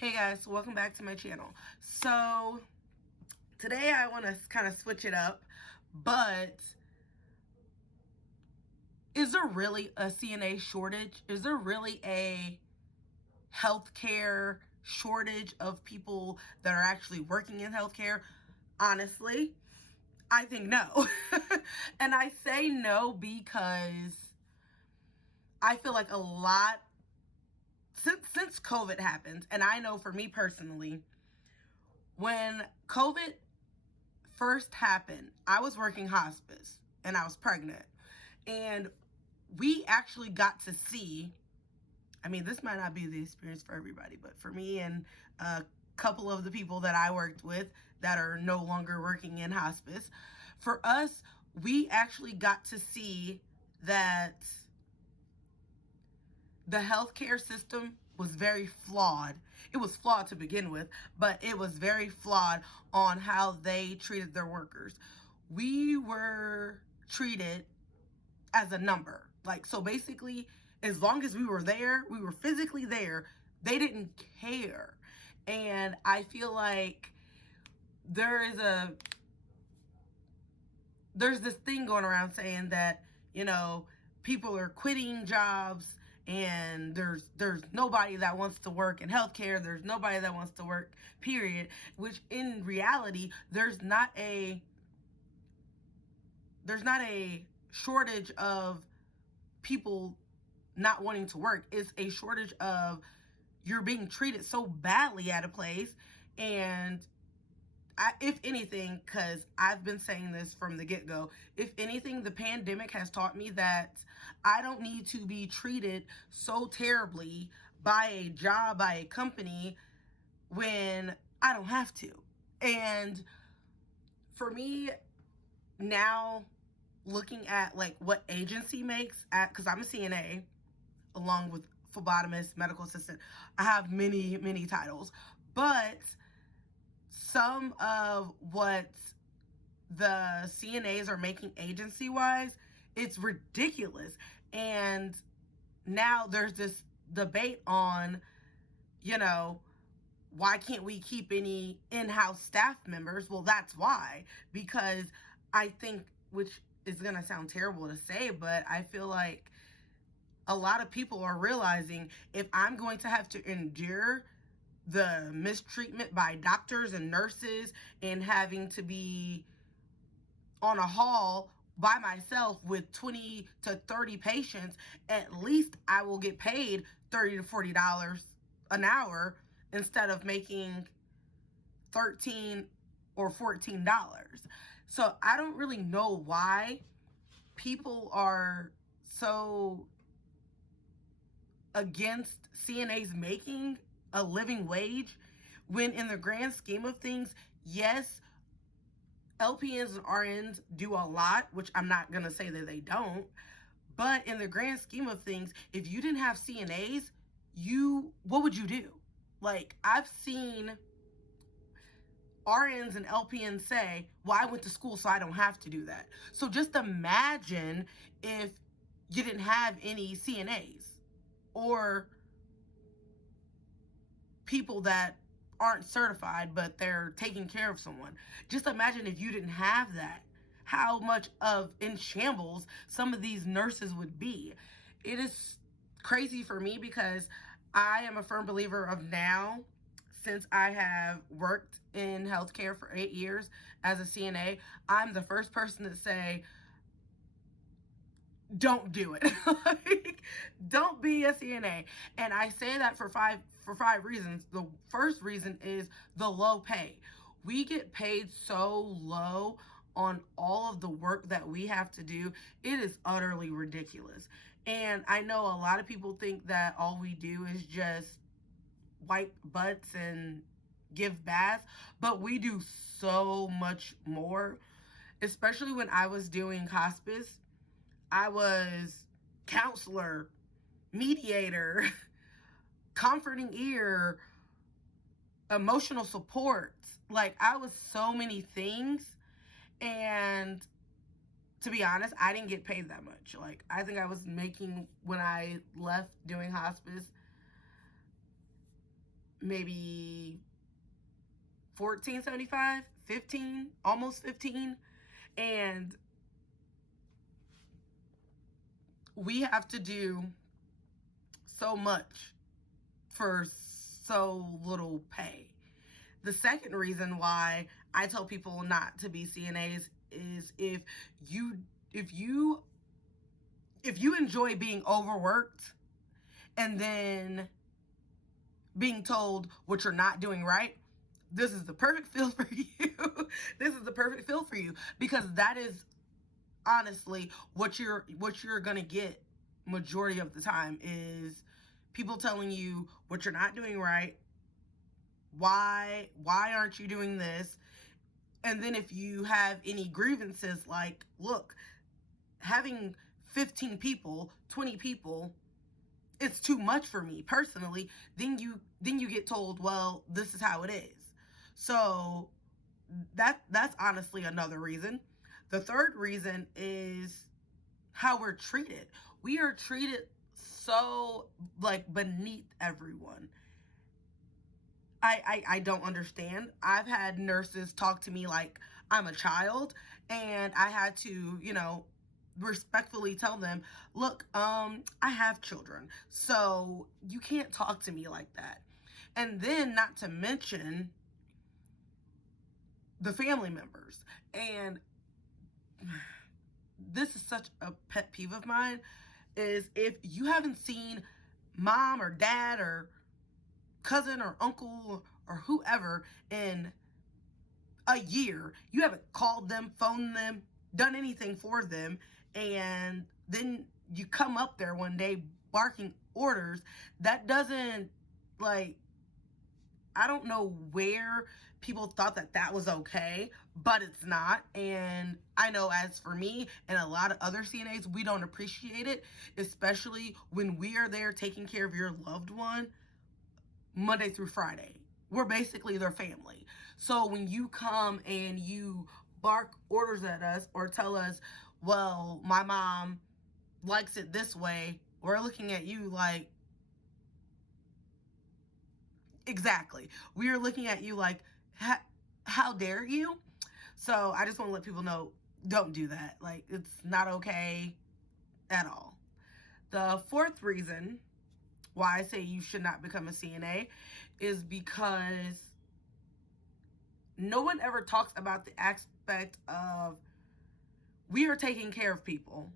Hey guys, welcome back to my channel. So today I want to kind of switch it up, but is there really a CNA shortage? Is there really a healthcare shortage of people that are actually working in healthcare? Honestly, I think no. And I say no because I feel like a lot since COVID happened, and I know for me personally, when COVID first happened, I was working hospice and I was pregnant. And we actually got to see, I mean, this might not be the experience for everybody, but for me and a couple of the people that I worked with that are no longer working in hospice, for us, we actually got to see that the healthcare system was very flawed. It was flawed to begin with, but it was very flawed on how they treated their workers. We were treated as a number. Like, so basically, as long as we were there, we were physically there, they didn't care. And I feel like there's this thing going around saying that, people are quitting jobs and there's nobody that wants to work in healthcare. There's nobody that wants to work, period. Which in reality, there's not a shortage of people not wanting to work. It's a shortage of you're being treated so badly at a place. And if anything, because I've been saying this from the get-go, if anything, the pandemic has taught me that I don't need to be treated so terribly by a job, by a company, when I don't have to. And for me, now, looking at like what agency makes, because I'm a CNA, along with phlebotomist, medical assistant, I have many titles, but some of what the CNAs are making agency-wise, it's ridiculous. And now there's this debate on, why can't we keep any in-house staff members? Well, that's why. Because I think, which is going to sound terrible to say, but I feel like a lot of people are realizing if I'm going to have to endure the mistreatment by doctors and nurses and having to be on a hall by myself with 20 to 30 patients, at least I will get paid $30 to $40 an hour instead of making $13 or $14. So I don't really know why people are so against CNAs making a living wage, when in the grand scheme of things, yes, LPNs and RNs do a lot, which I'm not going to say that they don't, but in the grand scheme of things, if you didn't have CNAs, what would you do? Like, I've seen RNs and LPNs say, well, I went to school, so I don't have to do that. So just imagine if you didn't have any CNAs or people that aren't certified, but they're taking care of someone. Just imagine if you didn't have that, how much of in shambles some of these nurses would be. It is crazy for me because I am a firm believer of now, since I have worked in healthcare for 8 years as a CNA, I'm the first person to say, don't do it. Like, don't be a CNA. And I say that for five reasons. The first reason is the low pay. We get paid so low on all of the work that we have to do. It is utterly ridiculous. And I know a lot of people think that all we do is just wipe butts and give baths, but we do so much more. Especially when I was doing hospice, I was counselor, mediator, comforting ear, emotional support. Like, I was so many things. And to be honest, I didn't get paid that much. Like, I think I was making, when I left doing hospice, maybe 14.75, 15, almost 15. And we have to do so much for so little pay. The second reason why I tell people not to be CNAs is if you enjoy being overworked and then being told what you're not doing right, this is the perfect field for you. This is the perfect field for you, because that is honestly what you're gonna get majority of the time, is people telling you what you're not doing right. Why aren't you doing this? And then if you have any grievances, like, look, having 15 people, 20 people, it's too much for me personally, then you get told, well, this is how it is. So that's honestly another reason. The third reason is how we're treated. We are treated so, like, beneath everyone. I don't understand. I've had nurses talk to me like I'm a child, and I had to, respectfully tell them, look, I have children, so you can't talk to me like that. And then, not to mention the family members. And this is such a pet peeve of mine, is if you haven't seen mom or dad or cousin or uncle or whoever in a year, you haven't called them, phoned them, done anything for them, and then you come up there one day barking orders. That doesn't, like, I don't know where people thought that was okay, but it's not. And I know, as for me and a lot of other CNAs, we don't appreciate it, especially when we are there taking care of your loved one Monday through Friday. We're basically their family. So when you come and you bark orders at us or tell us, well, my mom likes it this way, we're looking at you like, exactly. We are looking at you like, how dare you? So I just want to let people know, don't do that. Like, it's not okay at all. The fourth reason why I say you should not become a CNA is because no one ever talks about the aspect of, we are taking care of people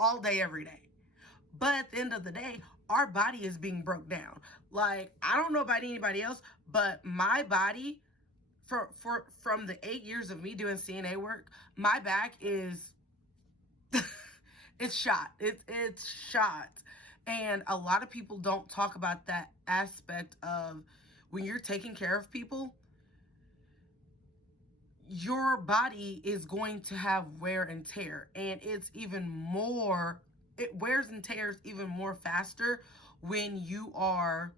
all day, every day. But at the end of the day, our body is being broke down. Like, I don't know about anybody else, but my body, from the 8 years of me doing CNA work, my back is it's shot. It's shot. And a lot of people don't talk about that aspect of, when you're taking care of people, your body is going to have wear and tear, and it wears and tears even more faster when you are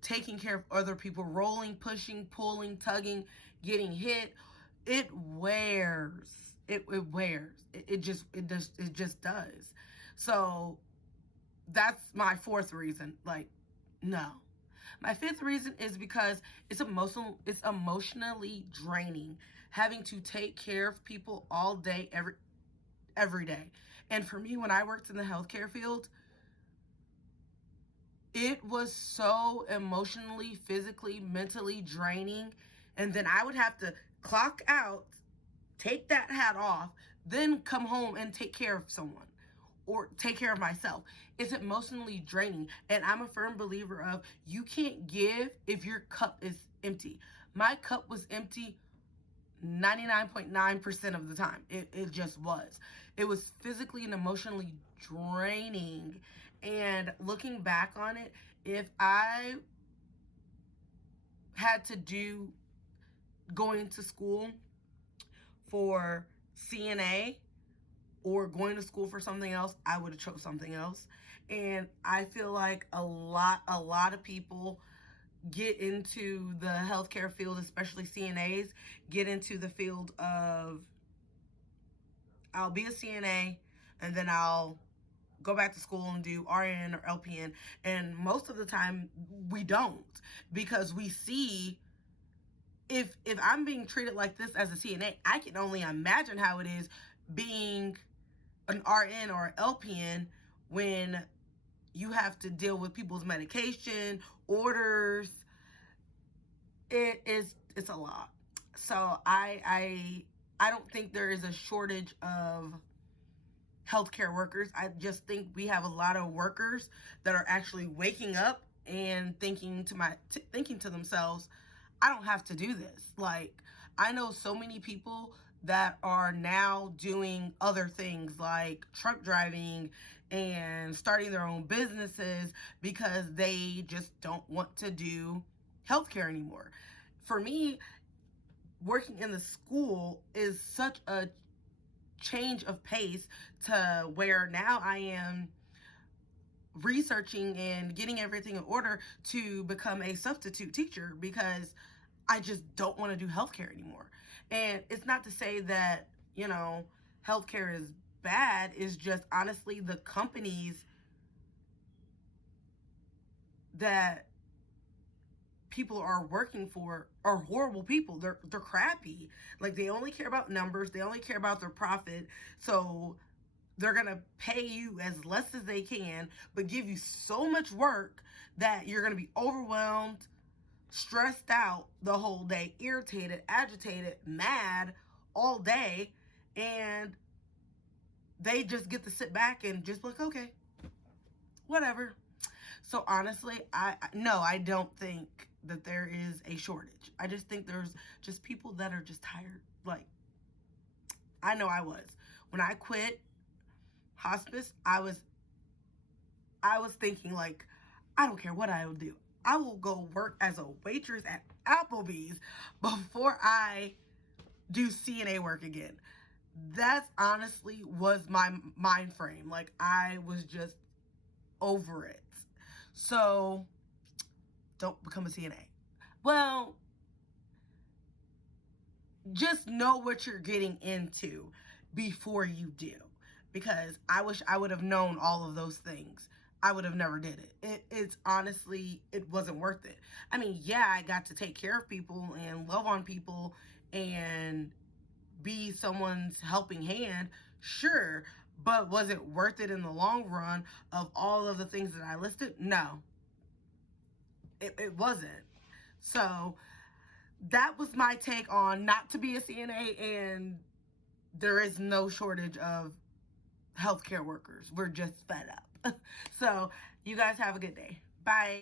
taking care of other people, rolling, pushing, pulling, tugging, getting hit. It wears. It wears. It just does. So that's my fourth reason. Like, no. My fifth reason is because it's emotionally draining, having to take care of people all day, every day. And for me, when I worked in the healthcare field, it was so emotionally, physically, mentally draining. And then I would have to clock out, take that hat off, then come home and take care of someone or take care of myself. It's emotionally draining. And I'm a firm believer of, you can't give if your cup is empty. My cup was empty 99.9% of the time. It just was. It was physically and emotionally draining. And looking back on it, if I had to do going to school for CNA or going to school for something else, I would have chose something else. And I feel like a lot of people get into the healthcare field, especially CNAs, get into the field of, I'll be a CNA and then I'll go back to school and do RN or LPN. And most of the time we don't, because we see, if I'm being treated like this as a CNA, I can only imagine how it is being an RN or an LPN when you have to deal with people's medication, orders. It's a lot. So I don't think there is a shortage of healthcare workers. I just think we have a lot of workers that are actually waking up and thinking to themselves, I don't have to do this. Like, I know so many people that are now doing other things like truck driving and starting their own businesses because they just don't want to do healthcare anymore. For me, working in the school is such a change of pace to where now I am researching and getting everything in order to become a substitute teacher, because I just don't want to do healthcare anymore. And it's not to say that, healthcare is bad. It's just honestly the companies that people are working for are horrible people. They're crappy. Like, they only care about numbers. They only care about their profit. So they're going to pay you as less as they can, but give you so much work that you're going to be overwhelmed, stressed out the whole day, irritated, agitated, mad all day. And they just get to sit back and just be like, okay, whatever. So honestly, I don't think that there is a shortage. I just think there's just people that are just tired. Like, I know I was. When I quit hospice, I was thinking, like, I don't care what I will do. I will go work as a waitress at Applebee's before I do CNA work again. That's honestly was my mind frame. Like, I was just over it. So don't become a CNA. Well, just know what you're getting into before you do, because I wish I would have known all of those things. I would have never did it. It's honestly, it wasn't worth it. I mean, yeah, I got to take care of people and love on people and be someone's helping hand, sure, but was it worth it in the long run of all of the things that I listed? No, it wasn't. So that was my take on not to be a CNA, and there is no shortage of healthcare workers. We're just fed up. So you guys have a good day. Bye.